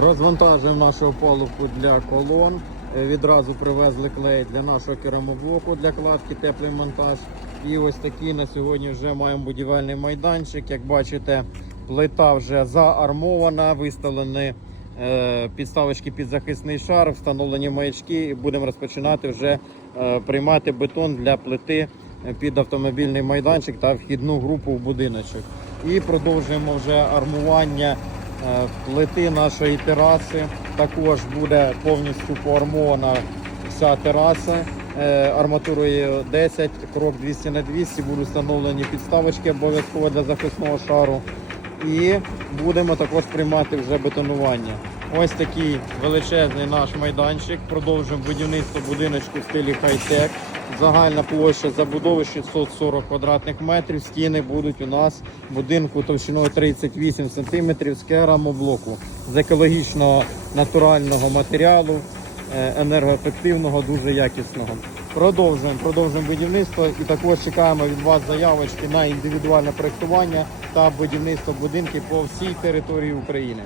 Розвантажуємо нашу опалубку для колон. Е, Відразу привезли клей для нашого керамоблоку для кладки, теплий монтаж. І ось такий на сьогодні вже маємо будівельний майданчик. Як бачите, плита вже заармована, виставлені е, підставочки під захисний шар, встановлені маячки і будемо розпочинати вже е, приймати бетон для плити під автомобільний майданчик та вхідну групу в будиночок. І продовжуємо вже армування плити нашої тераси. Також буде повністю поармована вся тераса е, арматурою 10, крок 200 на 200 будуть встановлені підставочки обов'язково для захисного шару. І будемо також приймати вже бетонування. Ось такий величезний наш майданчик. Продовжуємо будівництво будиночку в стилі хай-тек. Загальна площа забудови 640 квадратних метрів. Стіни будуть у нас будинку товщиною 38 см з керамоблоку з екологічного натурального матеріалу, е, енергоефективного, дуже якісного. Продовжуємо, продовжуємо будівництво і також чекаємо від вас заявочки на індивідуальне проєктування та будівництво будинків по всій території України.